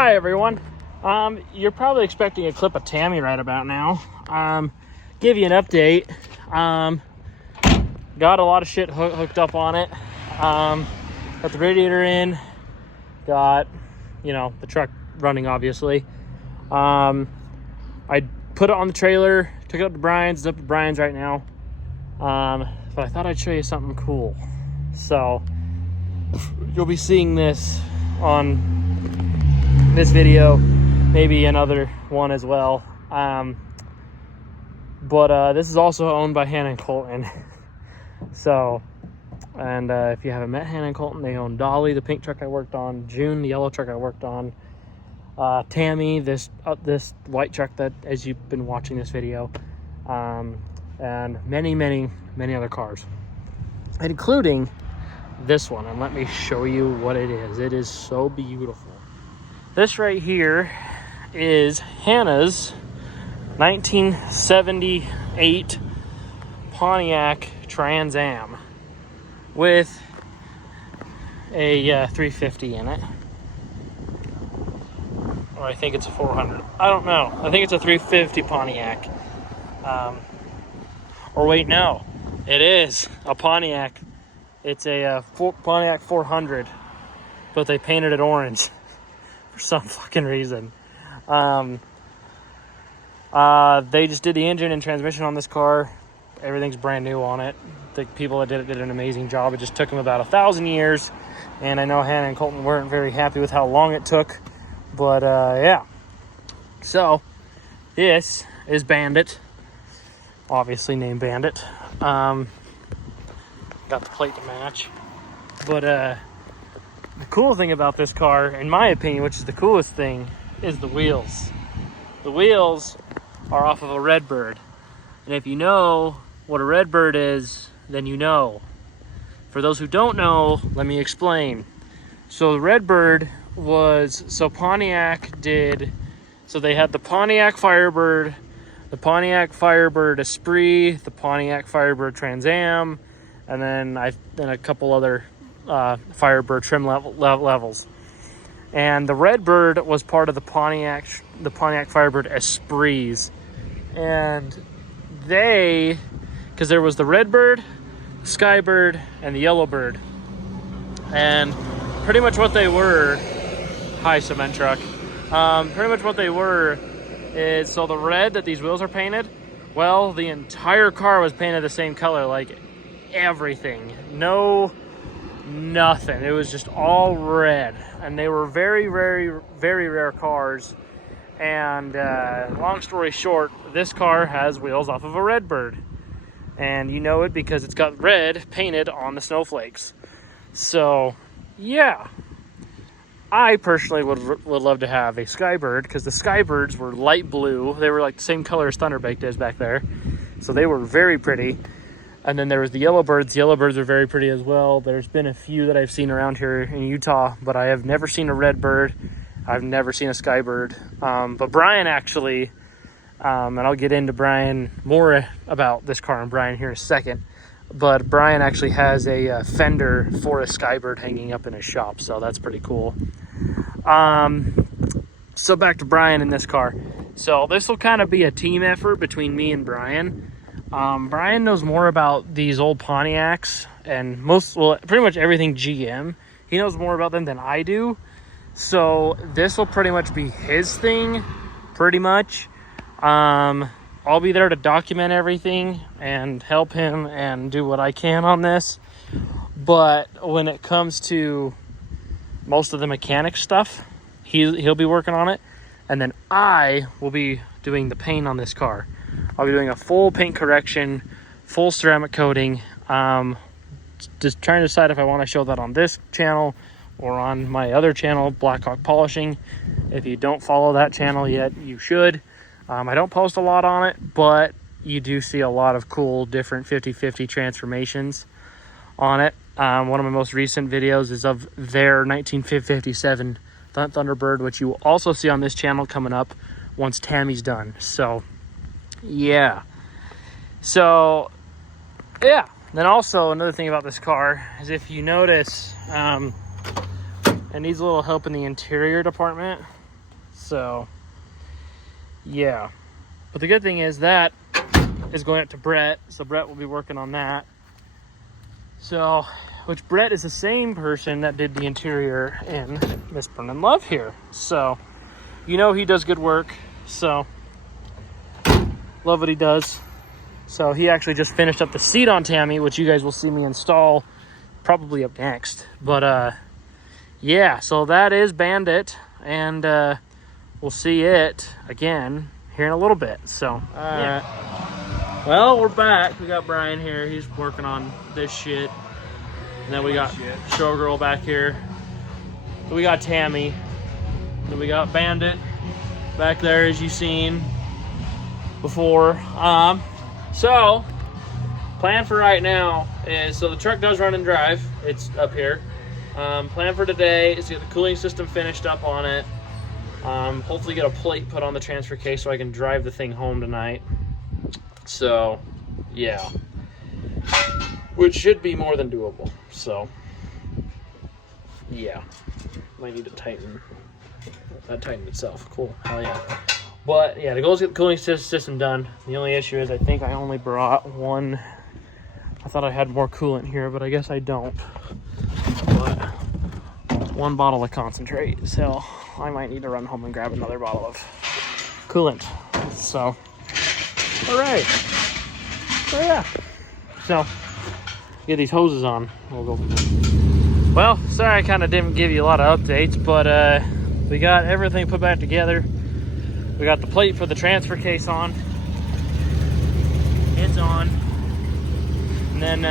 Hi everyone. You're probably expecting a clip of Tammy right about now. Give you an update. Got a lot of shit hooked up on it. Got the radiator in. Got, the truck running obviously. I put it on the trailer, took it up to Brian's. It's up to Brian's right now. But I thought I'd show you something cool. So you'll be seeing this on this video, maybe another one as well. But this is also owned by Hannah and Colton. So, and if you haven't met Hannah and Colton, they own Dolly, the pink truck I worked on, June, the yellow truck I worked on, Tammy, this white truck that, as you've been watching this video, and many other cars, including this one. And let me show you what it is. It is so beautiful. This right here is Hannah's 1978 Pontiac Trans Am with a 350 in it. Or I think it's a 400. I don't know. I think it's a 350 Pontiac. Or wait, no. It is a Pontiac. It's a Pontiac 400. But they painted it orange for some fucking reason. They just did the engine and transmission on this car. Everything's brand new on it. The people that did it did an amazing job. It just took them about 1,000 years. And I know Hannah and Colton weren't very happy with how long it took. But yeah. So this is Bandit. Obviously named Bandit. Got the plate to match. But the cool thing about this car, in my opinion, which is the coolest thing, is the wheels. The wheels are off of a Redbird. And if you know what a Redbird is, then you know. For those who don't know, let me explain. So the Redbird was, Pontiac did, so they had the Pontiac Firebird, the Pontiac Firebird Esprit, the Pontiac Firebird Trans Am, and then a couple other Firebird trim levels. And the Redbird was part of the Pontiac Firebird Esprits. And because there was the Redbird, Skybird, and the Yellowbird. And pretty much what they were, hi cement truck, pretty much what they were is, so the red that these wheels are painted, well, the entire car was painted the same color, like everything. Nothing. It was just all red. And they were very rare cars. And long story short, this car has wheels off of a Redbird. And you know it because it's got red painted on the snowflakes. So, yeah. I personally would love to have a Skybird, because the Skybirds were light blue. They were like the same color as Thunderbaked is back there. So they were very pretty. And then there was the Yellowbirds. The Yellowbirds are very pretty as well. There's been a few that I've seen around here in Utah, but I have never seen a Redbird. I've never seen a Skybird. But Brian actually, and I'll get into Brian more about this car and Brian here in a second, but Brian actually has a fender for a Skybird hanging up in his shop, so that's pretty cool. So back to Brian in this car. So this will kind of be a team effort between me and Brian. Brian knows more about these old Pontiacs and pretty much everything GM. He knows more about them than I do. So this will pretty much be his thing, pretty much. I'll be there to document everything and help him and do what I can on this. But when it comes to most of the mechanic stuff, he'll be working on it. And then I will be doing the paint on this car. I'll be doing a full paint correction, full ceramic coating. Just trying to decide if I want to show that on this channel or on my other channel, Blackhawk Polishing. If you don't follow that channel yet, you should. I don't post a lot on it, but you do see a lot of cool different 50/50 transformations on it. One of my most recent videos is of their 1957 Thunderbird, which you will also see on this channel coming up once Tammy's done. So yeah. Then also another thing about this car is, if you notice, it needs a little help in the interior department. So, yeah. But the good thing is that is going up to Brett. So Brett will be working on that. So, which Brett is the same person that did the interior in Miss Burnin' Love here. So, you know he does good work. So, love what he does. So he actually just finished up the seat on Tammy, which you guys will see me install probably up next. But yeah, so that is Bandit, and we'll see it again here in a little bit. So yeah. Well, we're back. We got Brian here. He's working on this shit. And then we got Showgirl back here. We got Tammy. Then we got Bandit back there, as you've seen before. So plan for right now is, so the truck does run and drive. It's up here. Plan for today is to get the cooling system finished up on it. Hopefully get a plate put on the transfer case so I can drive the thing home tonight. So yeah, which should be more than doable. So yeah, might need to tighten. That tightened itself. Cool. Hell yeah. But yeah, the goal is to get the cooling system done. The only issue is I think I only brought one. I thought I had more coolant here, but I guess I don't. But one bottle of concentrate, so I might need to run home and grab another bottle of coolant. So, all right. So yeah. So get these hoses on. We'll go from there. Well, sorry I kind of didn't give you a lot of updates, but we got everything put back together. We got the plate for the transfer case on. It's on. And then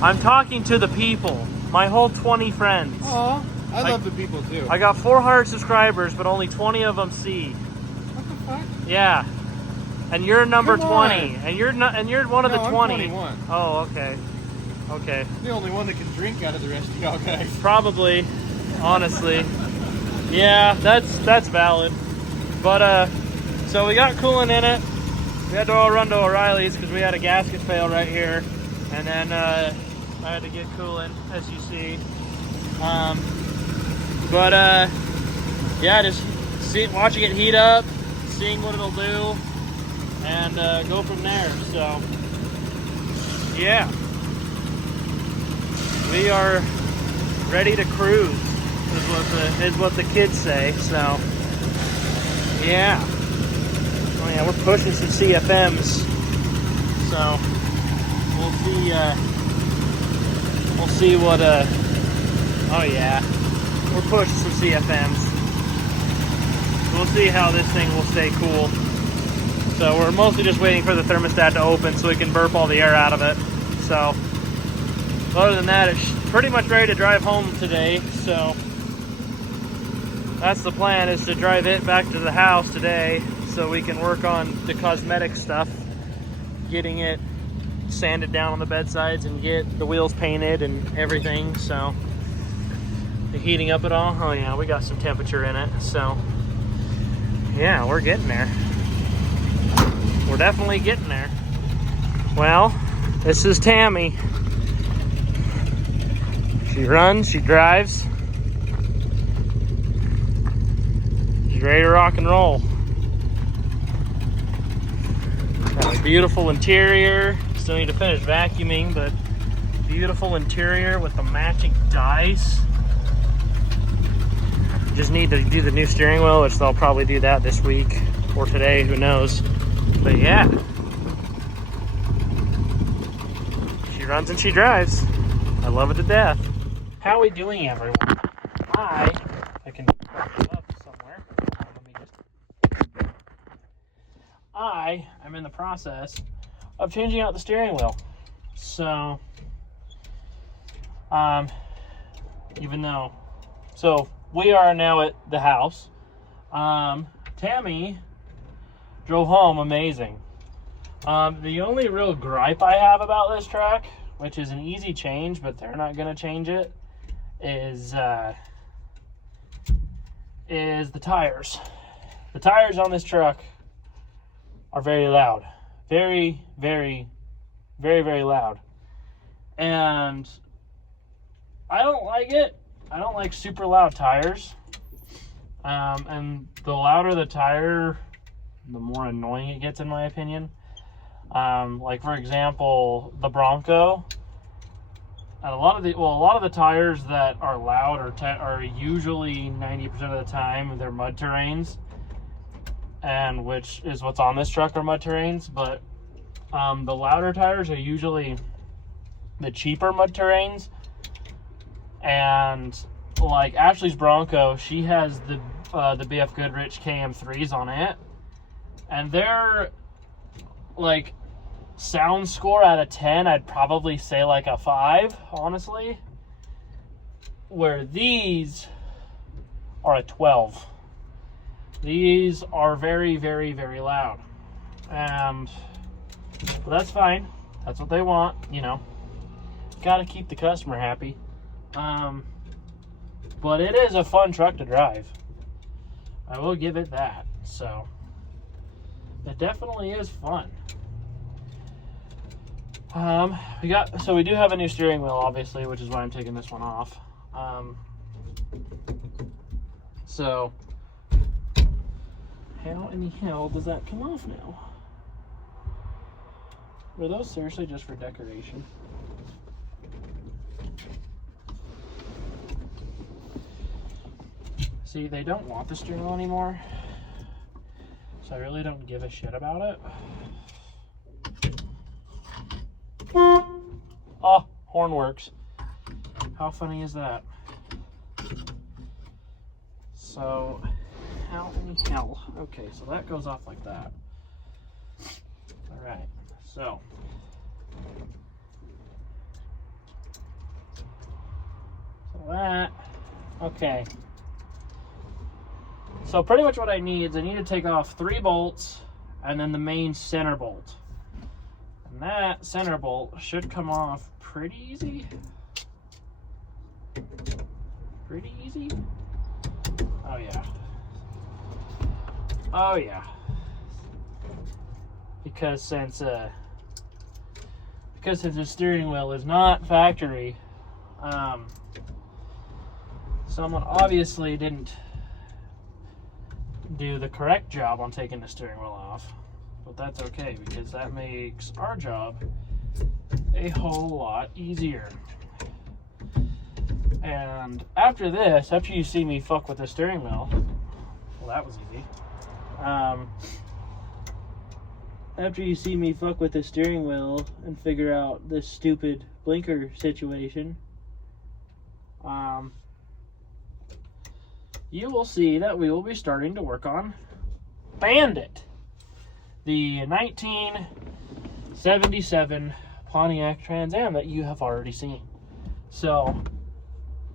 I'm talking to the people. My whole 20 friends. Oh, I love the people too. I got 400 subscribers, but only 20 of them see. What the fuck? Yeah. And you're number Come 20. on. And you're one of the 20. I'm 21. Oh, okay. Okay. I'm the only one that can drink out of the rest of y'all guys. Probably, honestly. Yeah, that's valid. But so we got coolant in it. We had to all run to O'Reilly's because we had a gasket fail right here, and then I had to get coolant, as you see. Yeah, just watching it heat up, seeing what it'll do, and go from there. So yeah, we are ready to cruise. Is what the kids say. So yeah. Oh yeah, we're pushing some CFMs. So we'll see what oh yeah. We're pushing some CFMs. We'll see how this thing will stay cool. So we're mostly just waiting for the thermostat to open so we can burp all the air out of it. So other than that, it's pretty much ready to drive home today. So that's the plan, is to drive it back to the house today so we can work on the cosmetic stuff, getting it sanded down on the bedsides and get the wheels painted and everything. So the heating up at all. Oh yeah, we got some temperature in it. So yeah, we're getting there. We're definitely getting there. Well, this is Tammy. She runs, she drives. She's ready to rock and roll. Got a beautiful interior. Still need to finish vacuuming, but beautiful interior with the matching dice. Just need to do the new steering wheel, which they'll probably do that this week or today, who knows. But yeah, she runs and she drives. I love it to death. How are we doing, everyone? I can put it up somewhere. I am in the process of changing out the steering wheel. So, so we are now at the house. Tammy drove home amazing. The only real gripe I have about this truck, which is an easy change, but they're not going to change it, is the tires. The tires on this truck are very loud. Very, very, very, very loud. And I don't like it. I don't like super loud tires. And the louder the tire, the more annoying it gets, in my opinion. Like for example, the Bronco. And a lot of the tires that are loud are usually 90% of the time they're mud terrains, and which is what's on this truck are mud terrains. But the louder tires are usually the cheaper mud terrains. And like Ashley's Bronco, she has the BF Goodrich KM3s on it, and they're like, sound score out of 10, I'd probably say like a 5, honestly. Where these are a 12. These are very, very, very loud. And well, that's fine. That's what they want, you know. Gotta keep the customer happy. But it is a fun truck to drive. I will give it that. So it definitely is fun. We do have a new steering wheel, obviously, which is why I'm taking this one off. So how in the hell does that come off now? Were those seriously just for decoration? See, they don't want the steering wheel anymore, so I really don't give a shit about it. Oh, horn works. How funny is that? So, how in the hell? Okay, so that goes off like that. Alright, so. That, okay. So pretty much what I need is I need to take off 3 bolts and then the main center bolt. And that center bolt should come off pretty easy. Pretty easy. Oh yeah. Oh yeah. Because since the steering wheel is not factory, someone obviously didn't do the correct job on taking the steering wheel off. But that's okay, because that makes our job a whole lot easier. And after this, after you see me fuck with the steering wheel, well, that was easy. After you see me fuck with the steering wheel and figure out this stupid blinker situation, you will see that we will be starting to work on Bandit, the 1977 Pontiac Trans Am that you have already seen. So,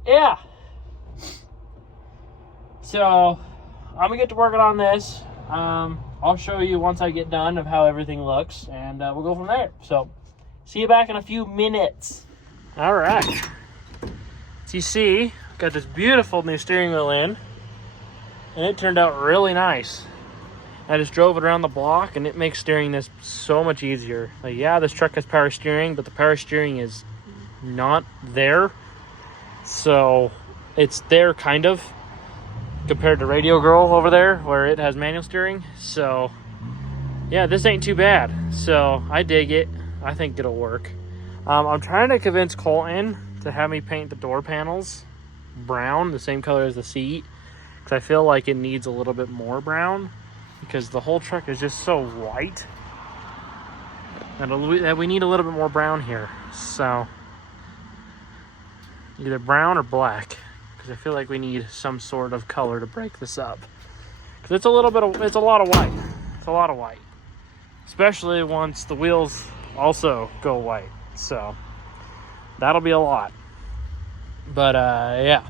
yeah. So, I'm gonna get to working on this. I'll show you once I get done of how everything looks, and we'll go from there. So, see you back in a few minutes. All right. So you see, got this beautiful new steering wheel in, and it turned out really nice. I just drove it around the block, and it makes steering this so much easier. Like, yeah, this truck has power steering, but the power steering is not there. So it's there kind of, compared to Radio Girl over there where it has manual steering. So yeah, this ain't too bad. So I dig it. I think it'll work. I'm trying to convince Colton to have me paint the door panels brown, the same color as the seat, because I feel like it needs a little bit more brown, because the whole truck is just so white that we need a little bit more brown here. So either brown or black, because I feel like we need some sort of color to break this up, because it's a lot of white. It's a lot of white, especially once the wheels also go white. So that'll be a lot. But yeah.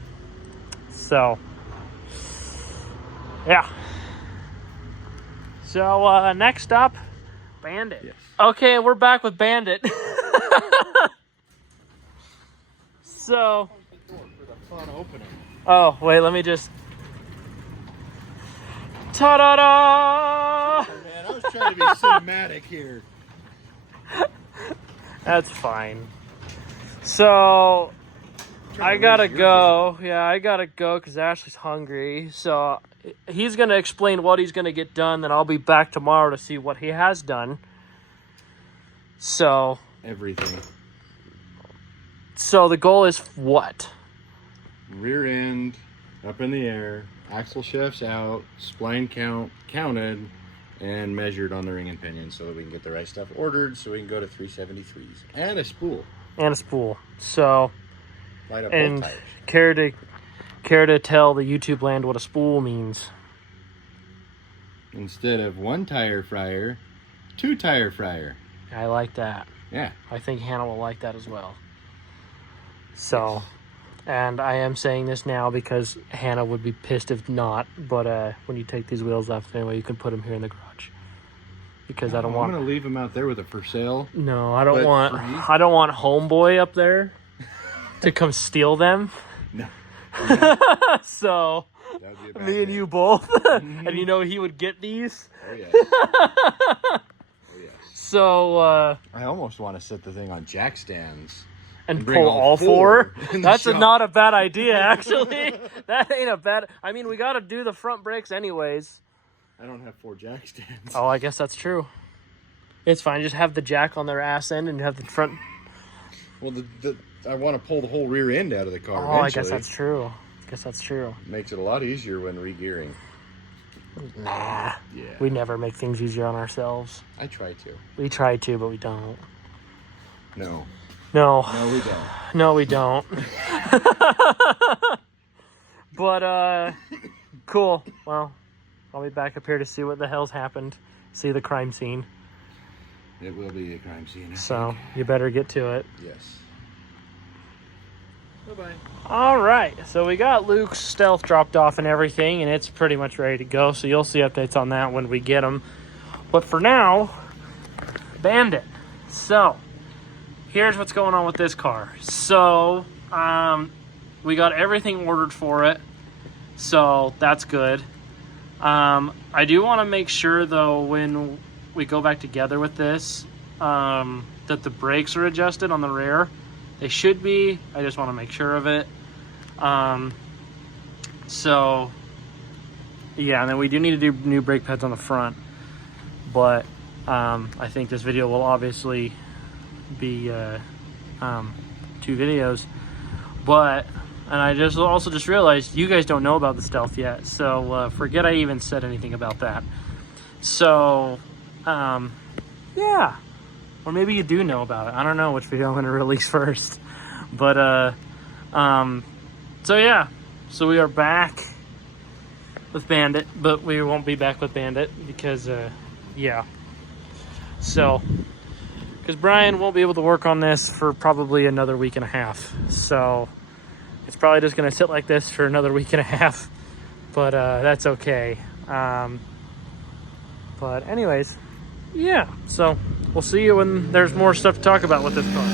So yeah. So next up, Bandit. Yes. Okay, we're back with Bandit. So, oh wait, let me just. Ta-da-da! Oh, man, I was trying to be cinematic here. That's fine. So, I gotta go. Yeah, I gotta go because Ashley's hungry. So he's gonna explain what he's gonna get done. Then I'll be back tomorrow to see what he has done. So everything. So the goal is what? Rear end up in the air, axle shafts out, spline counted, and measured on the ring and pinion so that we can get the right stuff ordered so we can go to 373s. And a spool. So, Light up and both care tires. to tell the YouTube land what a spool means. Instead of 1 tire fryer, 2 tire fryer. I like that. Yeah. I think Hannah will like that as well. So, and I am saying this now because Hannah would be pissed if not. But when you take these wheels off, anyway, you can put them here in the garage. Because I don't want. I'm gonna leave them out there with a for sale. No, I don't but want. free? I don't want homeboy up there to come steal them. No. So, That would be a bad me and day. you both, and you know he would get these. Oh yes. Oh yes. So, I almost want to set the thing on jack stands. and bring pull all four. in the That's shop. not a bad idea, actually. That ain't a bad. I mean, we got to do the front brakes anyways. I don't have 4 jack stands. Oh, I guess that's true. It's fine. Just have the jack on their ass end and have the front. Well, I want to pull the whole rear end out of the car. Oh, I guess that's true. Makes it a lot easier when regearing. Nah. Yeah. We never make things easier on ourselves. I try to. We try to, but we don't. No. No. No, we don't. No, we don't. But, cool. Well, I'll be back up here to see what the hell's happened. See the crime scene. It will be a crime scene. So, you better get to it. Yes. Bye-bye. All right. So, we got Luke's stealth dropped off and everything, and it's pretty much ready to go. So, you'll see updates on that when we get them. But for now, Bandit. So, here's what's going on with this car. So, we got everything ordered for it. So, that's good. I do want to make sure, though, when we go back together with this, that the brakes are adjusted on the rear. They should be. I just want to make sure of it. So, yeah, and then we do need to do new brake pads on the front. But I think this video will obviously be 2 videos. But, and I just realized you guys don't know about the stealth yet. So, forget I even said anything about that. So, yeah. Or maybe you do know about it. I don't know which video I'm going to release first. But, so yeah. So we are back with Bandit, but we won't be back with Bandit because, yeah. So, because Brian won't be able to work on this for probably another week and a half. So, it's probably just going to sit like this for another week and a half. But, that's okay. But anyways, yeah. So, we'll see you when there's more stuff to talk about with this car.